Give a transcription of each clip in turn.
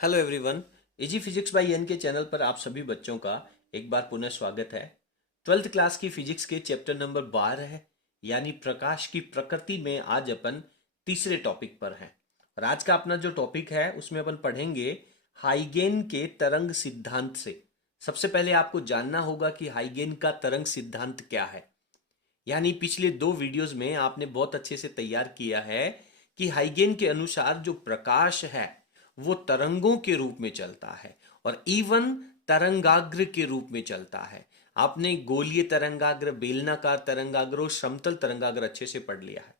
Hello everyone. Easy physics by N K channel पर आप सभी बच्चों का एक बार पुनः स्वागत है। 12th क्लास की फिजिक्स के चैप्टर नंबर 12 है, यानी प्रकाश की प्रकृति में आज अपन तीसरे टॉपिक पर हैं। और आज का अपना जो टॉपिक है उसमें अपन पढ़ेंगे हाइगेन के तरंग सिद्धांत से। सबसे पहले आपको जानना होगा कि हाइगेन का तरंग सिद्धांत क्या है। यानी पिछले दो वीडियोस में आपने बहुत अच्छे से तैयार किया है कि हाइगेन के अनुसार जो प्रकाश है वो तरंगों के रूप में चलता है और इवन तरंगाग्र के रूप में चलता है। आपने गोलीय तरंगाग्र, बेलनाकार तरंगाग्र और समतल तरंगाग्र अच्छे से पढ़ लिया है।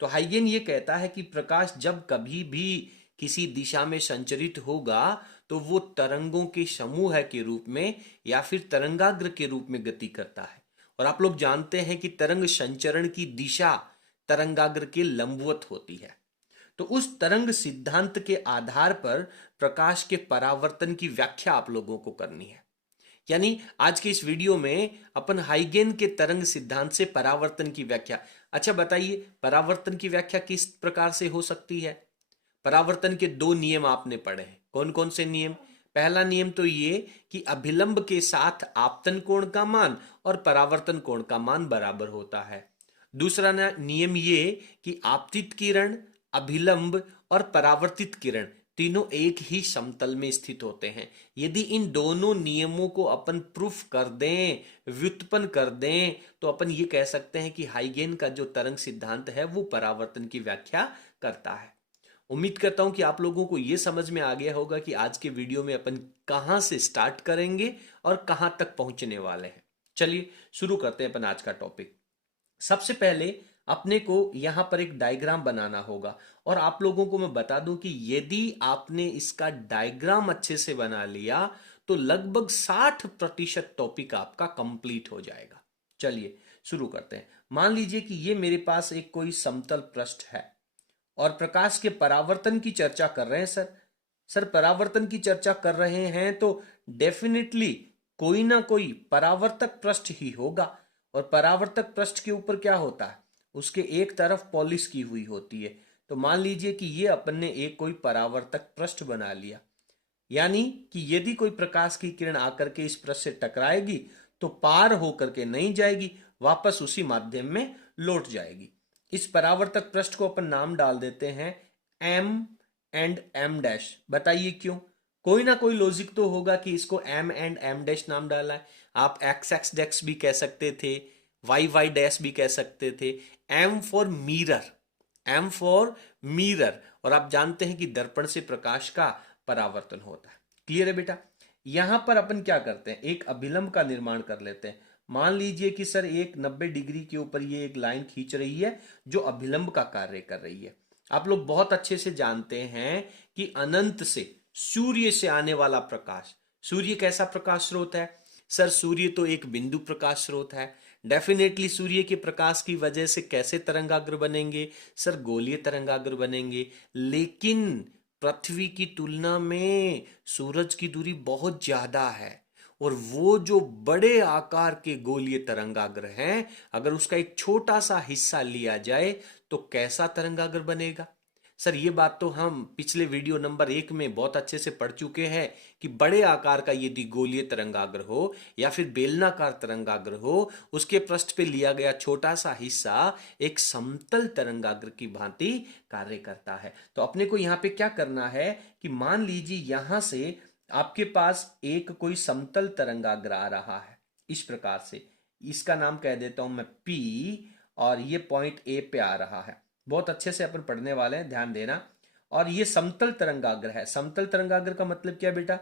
तो हाइगेन ये कहता है कि प्रकाश जब कभी भी किसी दिशा में संचरित होगा तो वो तरंगों के समूह के रूप में या फिर तरंगाग्र के रूप में गति करता है। और आप लोग जानते हैं कि तरंग संचरण की दिशा तरंगाग्र के लंबवत होती है। तो उस तरंग सिद्धांत के आधार पर प्रकाश के परावर्तन की व्याख्या आप लोगों को करनी है। यानी आज के इस वीडियो में अपन हाइगेन के तरंग सिद्धांत से परावर्तन की व्याख्या। अच्छा बताइए, परावर्तन की व्याख्या किस प्रकार से हो सकती है। परावर्तन के दो नियम आपने पढ़े हैं। कौन कौन से नियम? पहला नियम तो ये कि अभिलंब के साथ आपतन कोण का मान और परावर्तन कोण का मान बराबर होता है। दूसरा नियम ये कि आपतित किरण, अभिलंब और परावर्तित किरण तीनों एक ही समतल में स्थित होते हैं। यदि इन दोनों नियमों को अपन प्रूफ कर दें, व्युत्पन्न कर दें, तो अपन ये कह सकते हैं कि हाइगेन का जो तरंग सिद्धांत है वो परावर्तन की व्याख्या करता है। उम्मीद करता हूं कि आप लोगों को यह समझ में आ गया होगा कि आज के वीडियो में अपन कहां से स्टार्ट करेंगे और कहां तक पहुंचने वाले हैं। चलिए शुरू करते हैं अपन आज का टॉपिक। सबसे पहले अपने को यहां पर एक डायग्राम बनाना होगा और आप लोगों को मैं बता दूं कि यदि आपने इसका डायग्राम अच्छे से बना लिया तो लगभग 60% टॉपिक आपका कंप्लीट हो जाएगा। चलिए शुरू करते हैं। मान लीजिए कि ये मेरे पास एक कोई समतल पृष्ठ है और प्रकाश के परावर्तन की चर्चा कर रहे हैं। सर परावर्तन की चर्चा कर रहे हैं तो डेफिनेटली कोई ना कोई परावर्तक पृष्ठ ही होगा। और परावर्तक पृष्ठ के ऊपर क्या होता है? उसके एक तरफ पॉलिश की हुई होती है। तो मान लीजिए कि ये अपन ने एक कोई परावर्तक पृष्ठ बना लिया, यानी कि यदि कोई प्रकाश की किरण आकर के इस पृष्ठ से टकराएगी तो पार होकर के नहीं जाएगी, वापस उसी माध्यम में लौट जाएगी। इस परावर्तक पृष्ठ को अपन नाम डाल देते हैं एम एंड एम डैश। बताइए क्यों? कोई ना कोई लॉजिक तो होगा कि इसको एम एंड एम डैश नाम डाला है। आप एक्स एक्स डैश भी कह सकते थे, वाई वाई डैश भी कह सकते थे। M for mirror, M for mirror. और आप जानते हैं कि दर्पण से प्रकाश का परावर्तन होता है। क्लियर है बेटा? यहां पर अपन क्या करते हैं, एक अभिलंब का निर्माण कर लेते हैं। मान लीजिए कि सर एक 90 डिग्री के ऊपर ये एक लाइन खींच रही है जो अभिलंब का कार्य कर रही है। आप लोग बहुत अच्छे से जानते हैं कि अनंत से, सूर्य से आने वाला प्रकाश, सूर्य कैसा प्रकाश स्रोत है? सर सूर्य तो एक बिंदु प्रकाश स्रोत है। डेफिनेटली सूर्य के प्रकाश की वजह से कैसे तरंगाग्र बनेंगे? सर गोलीय तरंगाग्र बनेंगे। लेकिन पृथ्वी की तुलना में सूरज की दूरी बहुत ज्यादा है और वो जो बड़े आकार के गोलीय तरंगाग्र हैं, अगर उसका एक छोटा सा हिस्सा लिया जाए तो कैसा तरंगाग्र बनेगा? सर ये बात तो हम पिछले वीडियो नंबर 1 में बहुत अच्छे से पढ़ चुके हैं कि बड़े आकार का यदि गोलीय तरंगाग्र हो या फिर बेलनाकार तरंगाग्र हो, उसके पृष्ठ पे लिया गया छोटा सा हिस्सा एक समतल तरंगाग्र की भांति कार्य करता है। तो अपने को यहाँ पे क्या करना है कि मान लीजिए यहां से आपके पास एक कोई समतल तरंगाग्र आ रहा है इस प्रकार से। इसका नाम कह देता हूं मैं P और ये पॉइंट A पे आ रहा है। बहुत अच्छे से अपन पढ़ने वाले हैं, ध्यान देना। और ये समतल तरंगाग्र है। समतल तरंगाग्र का मतलब क्या बेटा?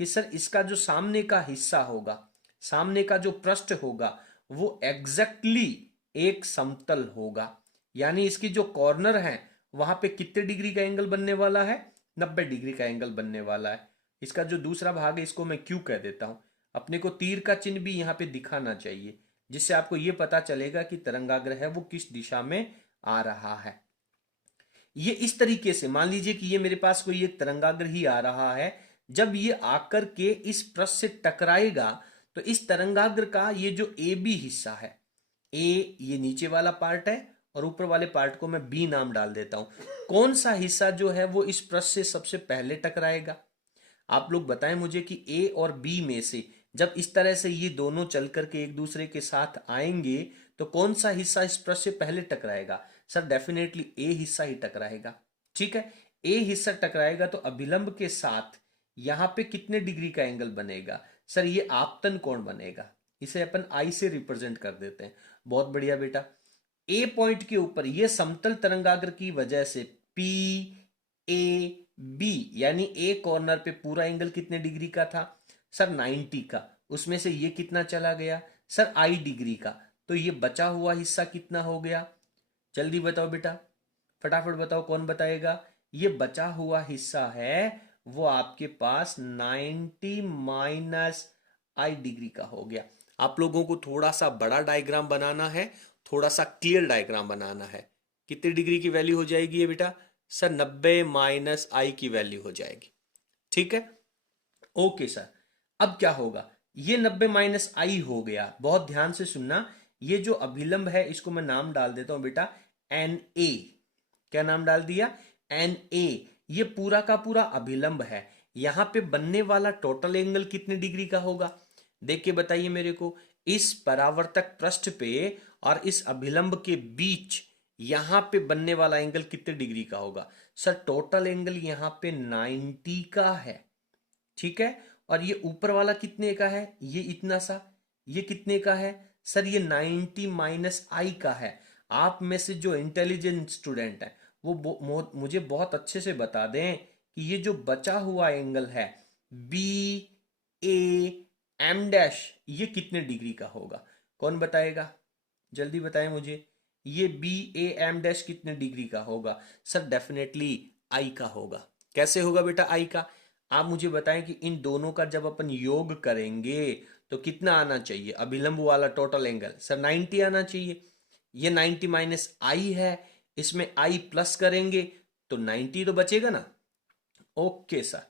कि सर इसका जो सामने का हिस्सा होगा, सामने का जो पृष्ठ होगा वो एग्जैक्टली एक समतल होगा। यानी इसकी जो कॉर्नर है वहां पे कितने डिग्री का एंगल बनने वाला है? 90 डिग्री का एंगल बनने वाला है। इसका जो दूसरा भाग है इसको मैं क्यू कह देता हूं। अपने को तीर का चिन्ह भी यहां पे दिखाना चाहिए जिससे आपको यह पता चलेगा कि तरंगाग्र है वो किस दिशा में आ रहा है। ये इस तरीके से मान लीजिए कि ये मेरे पास कोई एक तरंगाग्र ही आ रहा है। जब ये आकर के इस पृष्ठ से टकराएगा तो इस तरंगाग्र का ये जो ए बी हिस्सा है, ए ये नीचे वाला पार्ट है और ऊपर वाले पार्ट को मैं बी नाम डाल देता हूं। कौन सा हिस्सा जो है वो इस पृष्ठ से सबसे पहले टकराएगा? आप लोग बताएं मुझे कि ए और बी में से जब इस तरह से ये दोनों चल करके एक दूसरे के साथ आएंगे तो कौन सा हिस्सा इस पृष्ठ से पहले टकराएगा? सर डेफिनेटली ए हिस्सा ही टकराएगा। ठीक है, ए हिस्सा टकराएगा तो अभिलंब के साथ यहां पे कितने डिग्री का एंगल बनेगा? सर ये आपतन कोण बनेगा। इसे अपन आई से रिप्रेजेंट कर देते हैं। बहुत बढ़िया बेटा। ए पॉइंट के ऊपर ये समतल तरंगाग्र की वजह से पी ए बी यानी ए कॉर्नर पे पूरा एंगल कितने डिग्री का था? सर 90 का। उसमें से ये कितना चला गया? सर आई डिग्री का। तो ये बचा हुआ हिस्सा कितना हो गया? जल्दी बताओ बेटा, फटाफट बताओ, कौन बताएगा? ये बचा हुआ हिस्सा है वो आपके पास 90 माइनस आई डिग्री का हो गया। आप लोगों को थोड़ा सा बड़ा डायग्राम बनाना है, थोड़ा सा क्लियर डायग्राम बनाना है। कितनी डिग्री की वैल्यू हो जाएगी ये बेटा? सर 90 माइनस आई की वैल्यू हो जाएगी। ठीक है, ओके सर। अब क्या होगा? ये 90 माइनस आई हो गया। बहुत ध्यान से सुनना, ये जो अभिलंब है इसको मैं नाम डाल देता हूं बेटा एन ए। क्या नाम डाल दिया? N A. ये पूरा का पूरा अभिलंब है। यहां पे बनने वाला टोटल एंगल कितने डिग्री का होगा? देख के बताइए मेरे को। इस परावर्तक पृष्ठ पे और इस अभिलंब के बीच यहां पे बनने वाला एंगल कितने डिग्री का होगा? सर टोटल एंगल यहां पे 90 का है। ठीक है, और ये ऊपर वाला कितने का है? ये इतना सा। ये कितने का है? सर ये 90 माइनस आई का है। आप में से जो इंटेलिजेंट स्टूडेंट है वो मुझे बहुत अच्छे से बता दें कि ये जो बचा हुआ एंगल है बी ए एम डैश ये कितने डिग्री का होगा? कौन बताएगा? जल्दी बताएं मुझे। ये बी ए एम डैश कितने डिग्री का होगा? सर डेफिनेटली आई का होगा। कैसे होगा बेटा आई का? आप मुझे बताएं कि इन दोनों का जब अपन योग करेंगे तो कितना आना चाहिए? अभिलंब वाला टोटल एंगल सर 90 आना चाहिए। ये 90 माइनस आई है, इसमें आई प्लस करेंगे तो 90 तो बचेगा ना। ओके सर,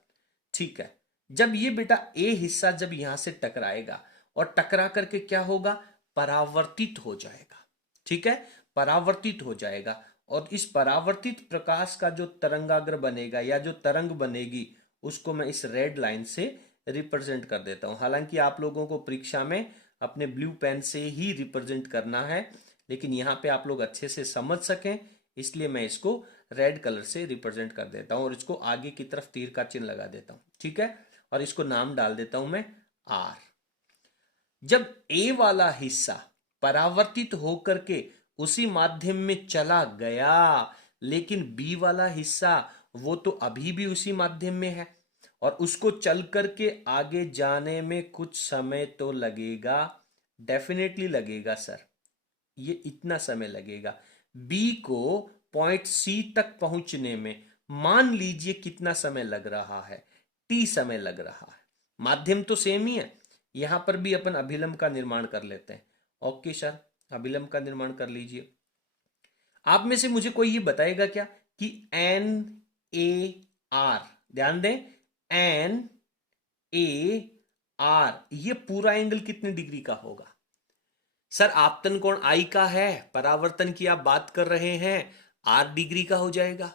ठीक है। जब ये बेटा ए हिस्सा जब यहां से टकराएगा और टकरा करके क्या होगा? परावर्तित हो जाएगा। ठीक है, परावर्तित हो जाएगा। और इस परावर्तित प्रकाश का जो तरंगाग्र बनेगा या जो तरंग बनेगी उसको मैं इस रेड लाइन से रिप्रेजेंट कर देता हूं। हालांकि आप लोगों को परीक्षा में अपने ब्लू पेन से ही रिप्रेजेंट करना है, लेकिन यहाँ पे आप लोग अच्छे से समझ सकें इसलिए मैं इसको रेड कलर से रिप्रेजेंट कर देता हूं और इसको आगे की तरफ तीर का चिन्ह लगा देता हूं। ठीक है, और इसको नाम डाल देता हूं मैं आर। जब ए वाला हिस्सा परावर्तित होकर के उसी माध्यम में चला गया, लेकिन बी वाला हिस्सा वो तो अभी भी उसी माध्यम में है और उसको चल करके आगे जाने में कुछ समय तो लगेगा। डेफिनेटली लगेगा सर, ये इतना समय लगेगा। बी को पॉइंट सी तक पहुंचने में मान लीजिए कितना समय लग रहा है? टी समय लग रहा है। माध्यम तो सेम ही है। यहां पर भी अपन अभिलंब का निर्माण कर लेते हैं। ओके सर, अभिलंब का निर्माण कर लीजिए। आप में से मुझे कोई ये बताएगा क्या कि एन ए आर, ध्यान दें, एन ए आर ये पूरा एंगल कितने डिग्री का होगा? सर आपतन कोण आई का है, परावर्तन की आप बात कर रहे हैं, आर डिग्री का हो जाएगा।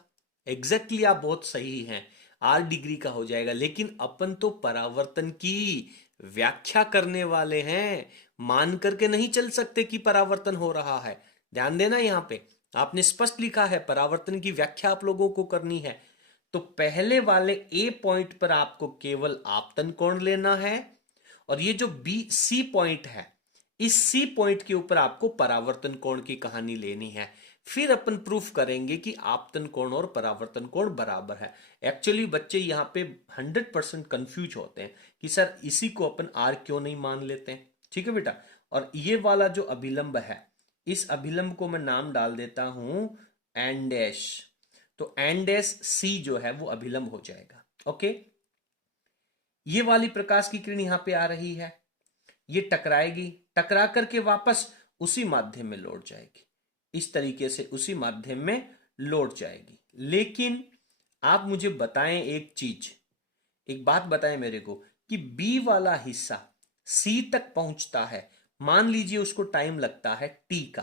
एग्जैक्टली आप बहुत सही हैं, आर डिग्री का हो जाएगा। लेकिन अपन तो परावर्तन की व्याख्या करने वाले हैं, मान करके नहीं चल सकते कि परावर्तन हो रहा है। ध्यान देना, यहां पे आपने स्पष्ट लिखा है परावर्तन की व्याख्या आप लोगों को करनी है। तो पहले वाले ए पॉइंट पर आपको केवल आपतन कोण लेना है और ये जो बी सी पॉइंट है इस सी पॉइंट के ऊपर आपको परावर्तन कोण की कहानी लेनी है। फिर अपन प्रूफ करेंगे कि आपतन कोण और परावर्तन कोण बराबर है। एक्चुअली बच्चे यहां पे 100% कंफ्यूज होते हैं कि सर इसी को अपन आर क्यों नहीं मान लेते हैं। ठीक है बेटा, और ये वाला जो अभिलंब है इस अभिलंब को मैं नाम डाल देता हूं एन डैश। तो एन डैश सी जो है वो अभिलंब हो जाएगा। ओके, ये वाली प्रकाश की किरण यहां पे आ रही है, ये टकराएगी, टकरा करके वापस उसी माध्यम में लौट जाएगी। इस तरीके से उसी माध्यम में लौट जाएगी। लेकिन आप मुझे बताएं एक चीज, एक बात बताएं मेरे को कि बी वाला हिस्सा सी तक पहुंचता है, मान लीजिए उसको टाइम लगता है टी का।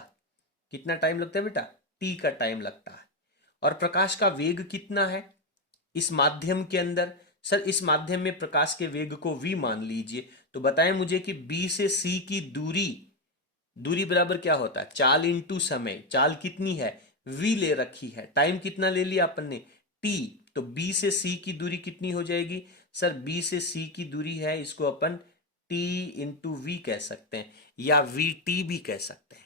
कितना टाइम लगता है बेटा? टी का टाइम लगता है। और प्रकाश का वेग कितना है इस माध्यम के अंदर? सर इस माध्यम में प्रकाश के वेग को v मान लीजिए, तो बताएं मुझे कि b से c की दूरी, दूरी बराबर क्या होता है, चाल इंटू समय। चाल कितनी है, v ले रखी है, टाइम कितना ले लिया अपन ने, t। तो b से c की दूरी कितनी हो जाएगी, सर b से c की दूरी है, इसको अपन t इंटू वी कह सकते हैं या vt भी कह सकते हैं।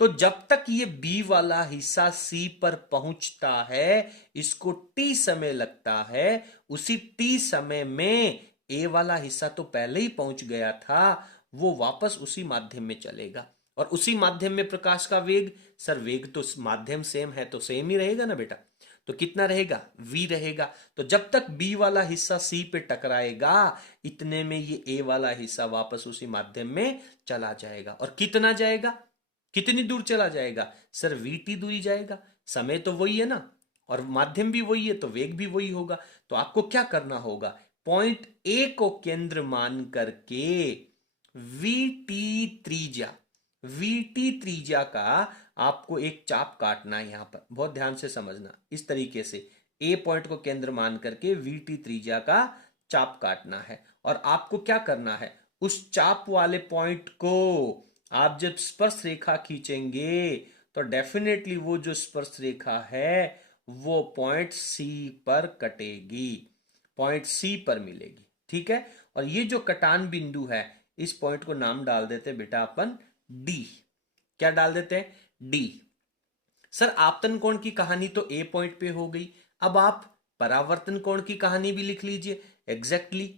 तो जब तक ये बी वाला हिस्सा सी पर पहुंचता है इसको टी समय लगता है, उसी टी समय में ए वाला हिस्सा तो पहले ही पहुंच गया था, वो वापस उसी माध्यम में चलेगा। और उसी माध्यम में प्रकाश का वेग, सर वेग तो माध्यम सेम है तो सेम ही रहेगा ना बेटा, तो कितना रहेगा, v रहेगा। तो जब तक b वाला हिस्सा c पे टकराएगा इतने में ये a वाला हिस्सा वापस उसी माध्यम में चला जाएगा। और कितना जाएगा, कितनी दूर चला जाएगा, सर vt दूरी जाएगा। समय तो वही है ना और माध्यम भी वही है तो वेग भी वही होगा। तो आपको क्या करना होगा, पॉइंट ए को केंद्र मान करके vt त्रिज्या, vt त्रिज्या का आपको एक चाप काटना है। यहां पर बहुत ध्यान से समझना, इस तरीके से ए पॉइंट को केंद्र मान करके vt त्रिज्या का चाप काटना है। और आपको क्या करना है, उस चाप वाले पॉइंट को आप जब स्पर्श रेखा खींचेंगे तो डेफिनेटली वो जो स्पर्श रेखा है वो पॉइंट सी पर कटेगी, पॉइंट सी पर मिलेगी। ठीक है, और ये जो कटान बिंदु है इस पॉइंट को नाम डाल देते बेटा अपन डी। क्या डाल देते हैं, डी। सर आपतन कोण की कहानी तो ए पॉइंट पे हो गई, अब आप परावर्तन कोण की कहानी भी लिख लीजिए। एग्जैक्टली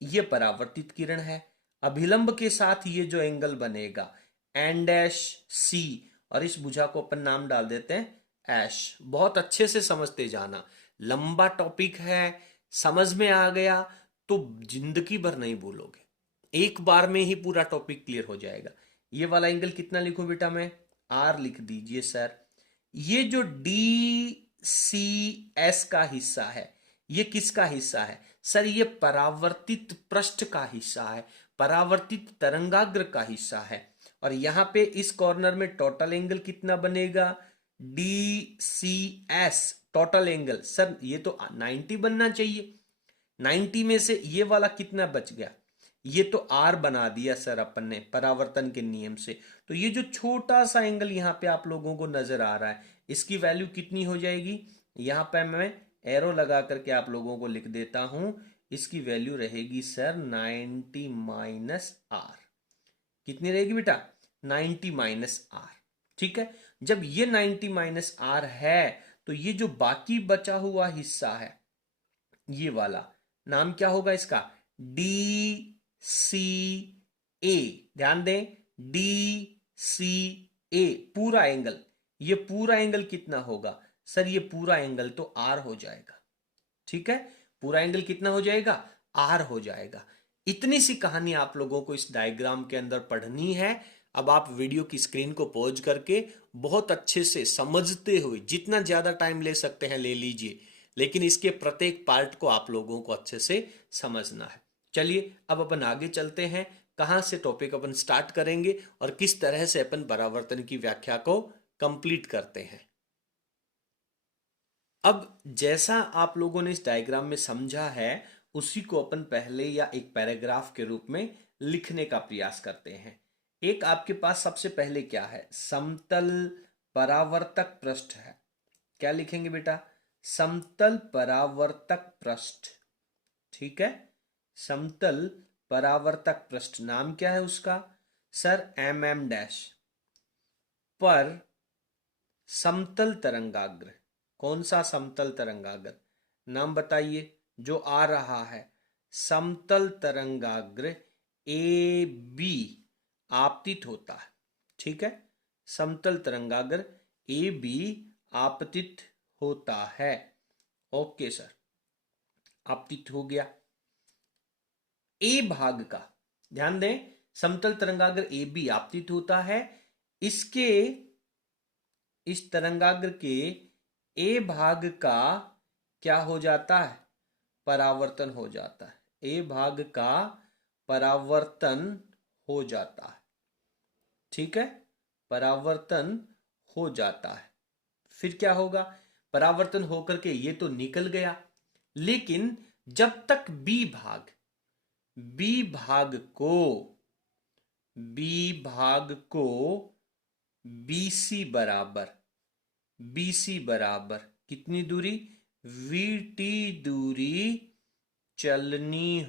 ये परावर्तित किरण है, अभिलंब के साथ ये जो एंगल बनेगा एन डैश सी, और इस भुजा को अपन नाम डाल देते हैं एश। बहुत अच्छे से समझते जाना, लंबा टॉपिक है, समझ में आ गया तो जिंदगी भर नहीं भूलोगे, एक बार में ही पूरा टॉपिक क्लियर हो जाएगा। ये वाला एंगल कितना लिखूं बेटा मैं, आर लिख दीजिए सर। ये जो डी सी एस का हिस्सा है ये किसका हिस्सा है, सर ये परावर्तित पृष्ठ का हिस्सा है, परावर्तित तरंगाग्र का हिस्सा है। और यहां पे इस कॉर्नर में टोटल एंगल कितना बनेगा, D C S total angle, sir ये तो 90 बनना चाहिए। 90 में से ये वाला कितना बच गया, ये तो आर बना दिया सर अपन ने परावर्तन के नियम से। तो ये जो छोटा सा एंगल यहाँ पे आप लोगों को नजर आ रहा है इसकी वैल्यू कितनी हो जाएगी, यहां पे मैं एरो लगा करके आप लोगों को लिख देता हूं, इसकी वैल्यू रहेगी सर 90 माइनस आर। कितनी रहेगी बेटा, 90 माइनस आर। ठीक है, जब ये 90 माइनस आर है तो ये जो बाकी बचा हुआ हिस्सा है ये वाला नाम क्या होगा इसका, डी सी ए। ध्यान दें, डी सी ए पूरा एंगल, ये पूरा एंगल कितना होगा, सर ये पूरा एंगल तो आर हो जाएगा। ठीक है, पूरा एंगल कितना हो जाएगा, आर हो जाएगा। इतनी सी कहानी आप लोगों को इस डायग्राम के अंदर पढ़नी है। अब आप वीडियो की स्क्रीन को पॉज करके बहुत अच्छे से समझते हुए जितना ज्यादा टाइम ले सकते हैं ले लीजिए, लेकिन इसके प्रत्येक पार्ट को आप लोगों को अच्छे से समझना है। चलिए अब अपन आगे चलते हैं, कहां से टॉपिक अपन स्टार्ट करेंगे और किस तरह से अपन परावर्तन की व्याख्या को कंप्लीट करते हैं। अब जैसा आप लोगों ने इस डायग्राम में समझा है उसी को अपन पहले या एक पैराग्राफ के रूप में लिखने का प्रयास करते हैं। एक आपके पास सबसे पहले क्या है, समतल परावर्तक पृष्ठ है। क्या लिखेंगे बेटा, समतल परावर्तक पृष्ठ। ठीक है, समतल परावर्तक पृष्ठ नाम क्या है उसका, सर एम डैश पर समतल तरंगाग्र। कौन सा समतल तरंगाग्र, नाम बताइए जो आ रहा है, समतल तरंगाग्र ए बी आपतित होता है। ठीक है, समतल तरंगाग्र ए बी आपतित होता है। ओके सर, आपतित हो गया। ए भाग का ध्यान दें, समतल तरंगाग्र ए बी आपतित होता है, इसके इस तरंगाग्र के ए भाग का क्या हो जाता है, परावर्तन हो जाता है। ए भाग का परावर्तन हो जाता है। ठीक है, परावर्तन हो जाता है। फिर क्या होगा, परावर्तन होकर के ये तो निकल गया, लेकिन जब तक बी भाग को बीसी बराबर कितनी दूरी, वीटी दूरी चलनी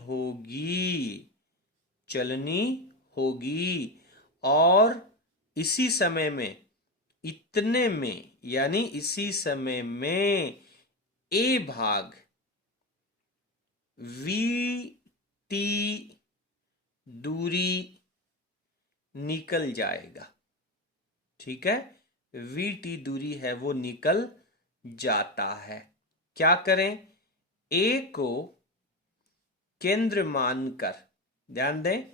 होगी और इसी समय में इतने में यानी इसी समय में ए भाग वीटी दूरी निकल जाएगा। ठीक है, वीटी दूरी है वो निकल जाता है। क्या करें, ए को केंद्र मानकर, ध्यान दें,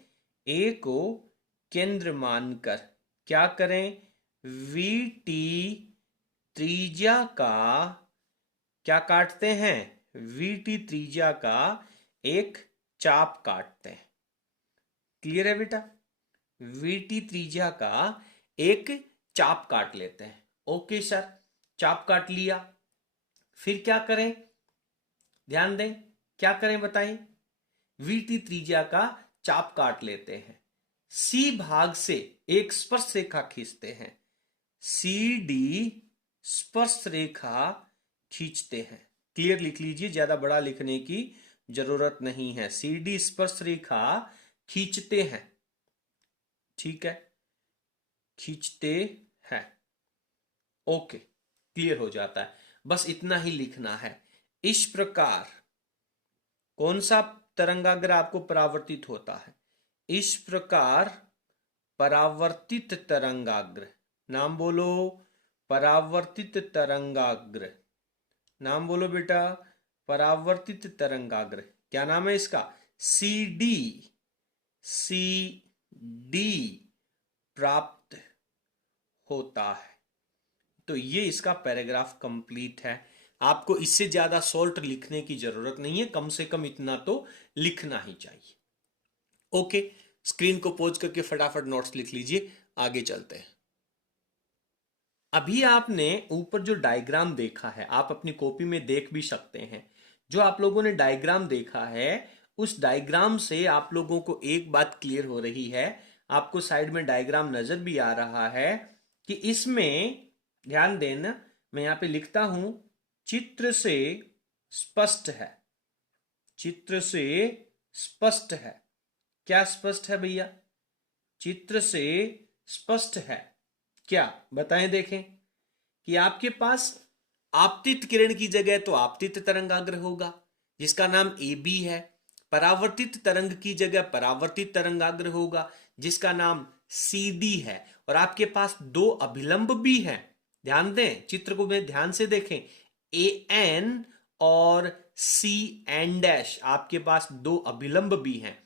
ए को केंद्र मानकर क्या करें, वीटी त्रिज्या का क्या काटते हैं, वीटी त्रिज्या का एक चाप काटते हैं। क्लियर है बेटा, वीटी त्रिज्या का एक चाप काट लेते हैं। ओके सर, चाप काट लिया, फिर क्या करें, ध्यान दें, क्या करें बताइए, वीटी त्रिज्या का चाप काट लेते हैं, सी भाग से एक स्पर्श रेखा खींचते हैं, सी डी स्पर्श रेखा खींचते हैं। क्लियर लिख लीजिए, ज्यादा बड़ा लिखने की जरूरत नहीं है, सी डी स्पर्श रेखा खींचते हैं। ठीक है, खींचते हैं। ओके, क्लियर हो जाता है, बस इतना ही लिखना है। इस प्रकार कौन सा तरंगाग्र आपको परावर्तित होता है, इस प्रकार परावर्तित तरंगाग्र, नाम बोलो, परावर्तित तरंगाग्र, नाम बोलो बेटा, परावर्तित तरंगाग्र, क्या नाम है इसका, सी डी प्राप्त होता है। तो ये इसका पैराग्राफ कंप्लीट है। आपको इससे ज्यादा शॉर्ट लिखने की जरूरत नहीं है, कम से कम इतना तो लिखना ही चाहिए। ओके, स्क्रीन को पॉज करके फटाफट नोट्स लिख लीजिए, आगे चलते हैं। अभी आपने ऊपर जो डायग्राम देखा है, आप अपनी कॉपी में देख भी सकते हैं। जो आप लोगों ने डायग्राम देखा है, उस डायग्राम से आप लोगों को एक बात क्लियर हो रही है, आपको साइड में डायग्राम नजर भी आ रहा है कि इसमें ध्यान देना, मैं यहां पे लिखता हूं, चित्र से स्पष्ट है, चित्र से स्पष्ट है। क्या स्पष्ट है भैया, चित्र से स्पष्ट है, क्या बताएं देखें, कि आपके पास आपतित किरण की जगह तो आपतित तरंगाग्र होगा जिसका नाम ए बी है, परावर्तित तरंग की जगह परावर्तित तरंगाग्र होगा जिसका नाम सी डी है, और आपके पास दो अभिलंब भी हैं। ध्यान दें, चित्र को में ध्यान से देखें, ए एन और सी एन डैश, आपके पास दो अभिलंब भी हैं।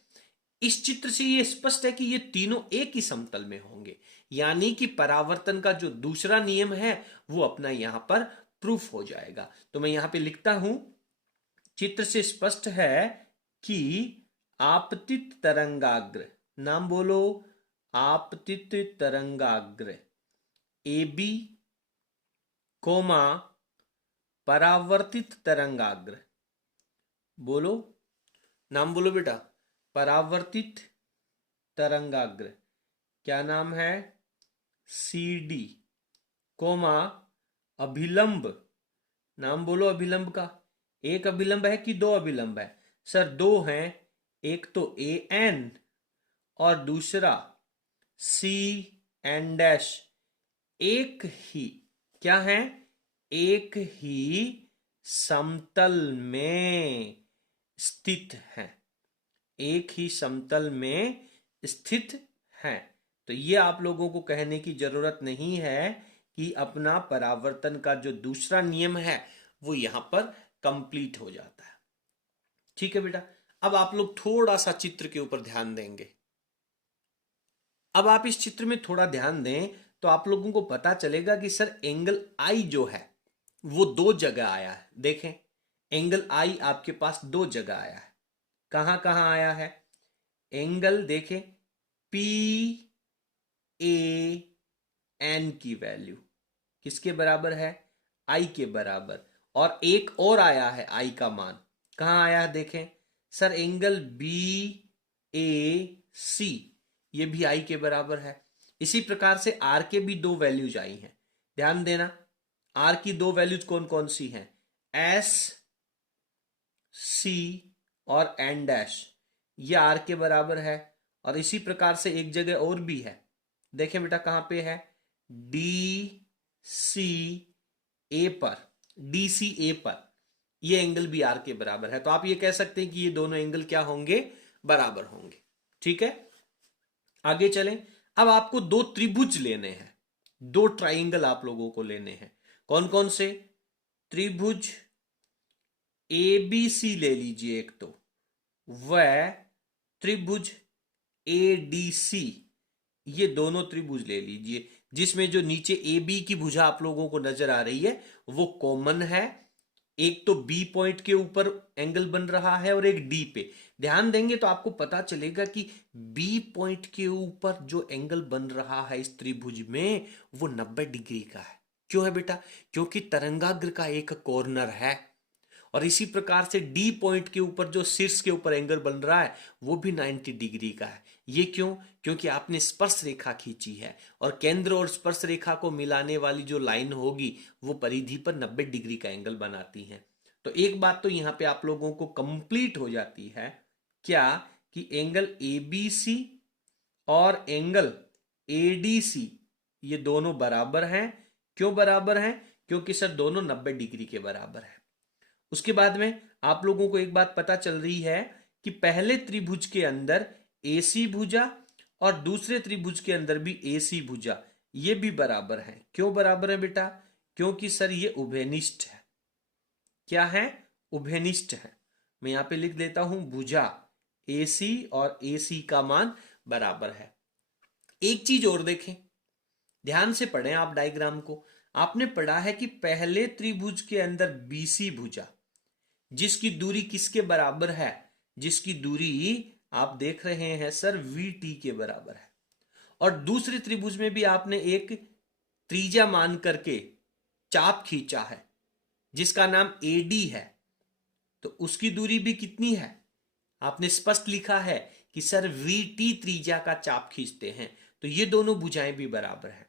इस चित्र से यह स्पष्ट है कि ये तीनों एक ही समतल में होंगे, यानी कि परावर्तन का जो दूसरा नियम है वो अपना यहां पर प्रूफ हो जाएगा। तो मैं यहां पे लिखता हूं, चित्र से स्पष्ट है कि आपतित तरंगाग्र, नाम बोलो, आपतित तरंगाग्र ए बी कोमा परावर्तित तरंगाग्र, बोलो, नाम बोलो बेटा, परावर्तित तरंगाग्र, क्या नाम है, सी डी कोमा अभिलंब, नाम बोलो अभिलंब का, एक अभिलंब है कि दो अभिलंब है, सर दो हैं, एक तो ए एन और दूसरा सी एन डैश, एक ही क्या है, एक ही समतल में स्थित है, एक ही समतल में स्थित है। तो ये आप लोगों को कहने की जरूरत नहीं है कि अपना परावर्तन का जो दूसरा नियम है वो यहां पर कंप्लीट हो जाता है। ठीक है बेटा, अब आप लोग थोड़ा सा चित्र के ऊपर ध्यान देंगे। अब आप इस चित्र में थोड़ा ध्यान दें तो आप लोगों को पता चलेगा कि सर एंगल आई जो है वो दो जगह आया है। देखें, एंगल आई आपके पास दो जगह आया है, कहां कहां आया है, एंगल देखें, पी ए एन की वैल्यू किसके बराबर है, आई के बराबर, और एक और आया है आई का मान, कहाँ आया है देखें सर, एंगल बी ए सी, ये भी आई के बराबर है। इसी प्रकार से आर के भी दो वैल्यूज आई हैं, ध्यान देना। आर की दो वैल्यूज कौन कौन सी हैं, एस सी और एन डैश, ये आर के बराबर है। और इसी प्रकार से एक जगह और भी है, देखें बेटा कहां पे है, डी सी ए पर, डी सी ए पर, ये एंगल भी आर के बराबर है। तो आप ये कह सकते हैं कि ये दोनों एंगल क्या होंगे, बराबर होंगे। ठीक है, आगे चलें। अब आपको दो त्रिभुज लेने हैं, दो ट्राइंगल आप लोगों को लेने हैं। कौन कौन से, त्रिभुज ए बी सी ले लीजिए एक तो, वह त्रिभुज ए डी सी, ये दोनों त्रिभुज ले लीजिए, जिसमें जो नीचे ए बी की भुजा आप लोगों को नजर आ रही है वो कॉमन है। एक तो बी पॉइंट के ऊपर एंगल बन रहा है और एक डी पे। ध्यान देंगे तो आपको पता चलेगा कि बी पॉइंट के ऊपर जो एंगल बन रहा है इस त्रिभुज में वो 90 डिग्री का है। क्यों है बेटा, क्योंकि तरंगाग्र का एक कॉर्नर है। और इसी प्रकार से डी पॉइंट के ऊपर जो शीर्ष के ऊपर एंगल बन रहा है वो भी 90 डिग्री का है। ये क्यों, क्योंकि आपने स्पर्श रेखा खींची है और केंद्र और स्पर्श रेखा को मिलाने वाली जो लाइन होगी वो परिधि पर 90 डिग्री का एंगल बनाती है। तो एक बात तो यहां पे आप लोगों को कंप्लीट हो जाती है, क्या, कि एंगल ए बी सी और एंगल ए डी सी ये दोनों बराबर हैं। क्यों बराबर हैं, क्योंकि सर दोनों 90 डिग्री के बराबर है। उसके बाद में आप लोगों को एक बात पता चल रही है कि पहले त्रिभुज के अंदर एसी भुजा और दूसरे त्रिभुज के अंदर भी एसी भुजा, ये भी बराबर है। क्यों बराबर है बेटा, क्योंकि सर ये उभयनिष्ठ है। क्या है, उभयनिष्ठ है। मैं यहां पे लिख देता हूं, भुजा एसी और एसी का मान बराबर है। एक चीज और देखें, ध्यान से पढ़ें आप डायग्राम को। आपने पढ़ा है कि पहले त्रिभुज के अंदर बीसी भुजा, जिसकी दूरी किसके बराबर है, जिसकी दूरी आप देख रहे हैं सर वी टी के बराबर है। और दूसरे त्रिभुज में भी आपने एक त्रिज्या मान करके चाप खींचा है जिसका नाम एडी है, तो उसकी दूरी भी कितनी है, आपने स्पष्ट लिखा है कि सर वी टी त्रिज्या का चाप खींचते हैं। तो ये दोनों भुजाएं भी बराबर हैं।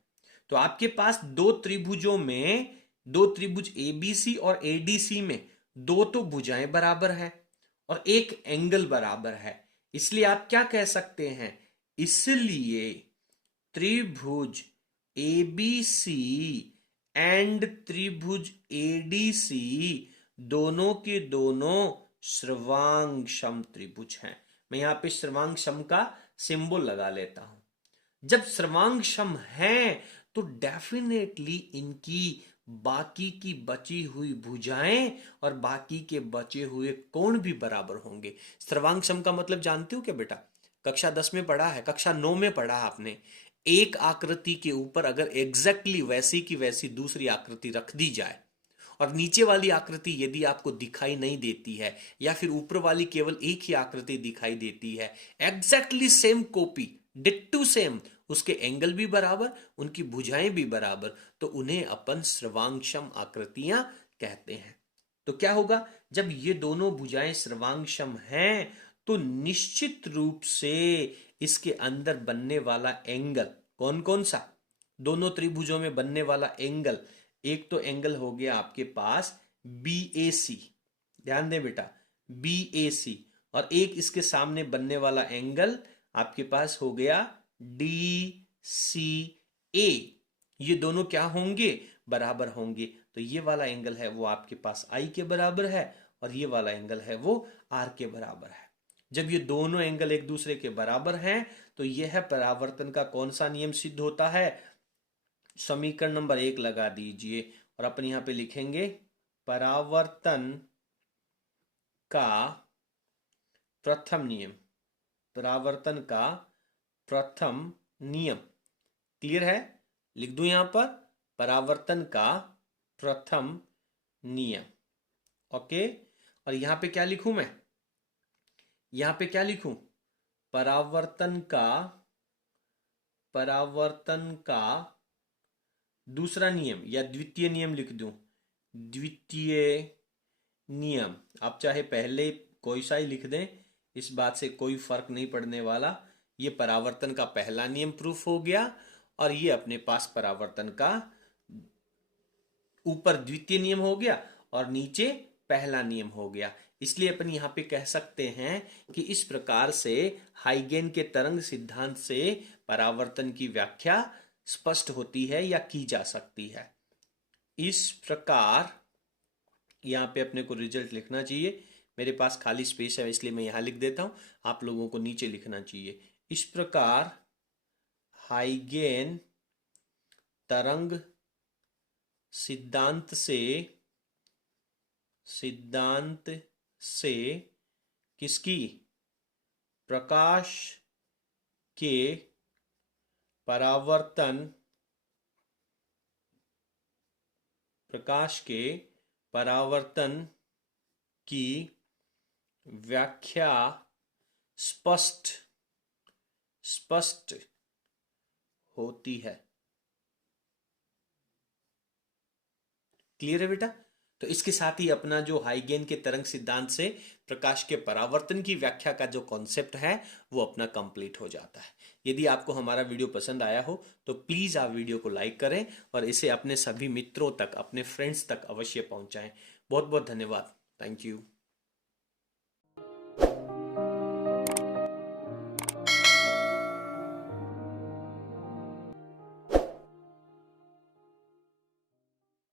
तो आपके पास दो त्रिभुजों में, दो त्रिभुज एबीसी और एडीसी में दो तो भुजाएं बराबर है और एक एंगल बराबर है। इसलिए आप क्या कह सकते हैं, इसलिए त्रिभुज एबीसी एंड त्रिभुज एडीसी दोनों के दोनों सर्वांगसम त्रिभुज हैं। मैं यहां पे सर्वांगसम का सिंबल लगा लेता हूं। जब सर्वांगसम हैं तो डेफिनेटली इनकी बाकी की बची हुई भुजाएं और बाकी के बचे हुए कोण भी बराबर होंगे। सर्वांगसम का मतलब जानते हो क्या बेटा, कक्षा 10 में पढ़ा है, कक्षा 9 में पढ़ा आपने। एक आकृति के ऊपर अगर एग्जैक्टली वैसी की वैसी दूसरी आकृति रख दी जाए और नीचे वाली आकृति यदि आपको दिखाई नहीं देती है या फिर ऊपर वाली केवल एक ही आकृति दिखाई देती है, एग्जैक्टली सेम कॉपी, डिट्टू सेम, उसके एंगल भी बराबर, उनकी भुजाएं भी बराबर, तो उन्हें अपन सर्वांगसम आकृतियां कहते हैं। तो क्या होगा, जब ये दोनों भुजाएं सर्वांगसम हैं तो निश्चित रूप से इसके अंदर बनने वाला एंगल कौन कौन सा, दोनों त्रिभुजों में बनने वाला एंगल, एक तो एंगल हो गया आपके पास बी ए सी, ध्यान दें बेटा बी ए सी, और एक इसके सामने बनने वाला एंगल आपके पास हो गया डी सी ए। ये दोनों क्या होंगे, बराबर होंगे। तो ये वाला एंगल है वो आपके पास आई के बराबर है और ये वाला एंगल है वो आर के बराबर है। जब ये दोनों एंगल एक दूसरे के बराबर हैं तो यह परावर्तन का कौन सा नियम सिद्ध होता है, समीकरण नंबर 1 लगा दीजिए और अपन यहां पे लिखेंगे परावर्तन का प्रथम नियम, परावर्तन का प्रथम नियम। क्लियर है, लिख दूं यहां पर परावर्तन का प्रथम नियम। ओके, और यहां पे क्या लिखूं मैं, यहां पे क्या लिखूं, परावर्तन का, परावर्तन का दूसरा नियम या द्वितीय नियम लिख दूं, द्वितीय नियम। आप चाहे पहले कोई सा ही लिख दें, इस बात से कोई फर्क नहीं पड़ने वाला। ये परावर्तन का पहला नियम प्रूफ हो गया और ये अपने पास परावर्तन का ऊपर द्वितीय नियम हो गया और नीचे पहला नियम हो गया। इसलिए अपन यहाँ पे कह सकते हैं कि इस प्रकार से हाइगेन के तरंग सिद्धांत से परावर्तन की व्याख्या स्पष्ट होती है या की जा सकती है। इस प्रकार यहाँ पे अपने को रिजल्ट लिखना चाहिए। मेरे पास खाली स्पेस है इसलिए मैं यहाँ लिख देता हूँ, आप लोगों को नीचे लिखना चाहिए। इस प्रकार हाइगेन तरंग सिद्धांत से किसकी, प्रकाश के परावर्तन की व्याख्या स्पष्ट होती है। क्लियर है बेटा? तो इसके साथ ही अपना जो हाइगेन के तरंग सिद्धांत से प्रकाश के परावर्तन की व्याख्या का जो कॉन्सेप्ट है वो अपना कंप्लीट हो जाता है। यदि आपको हमारा वीडियो पसंद आया हो तो प्लीज आप वीडियो को लाइक करें और इसे अपने सभी मित्रों तक, अपने फ्रेंड्स तक अवश्य पहुंचाएं। बहुत बहुत धन्यवाद। Thank you.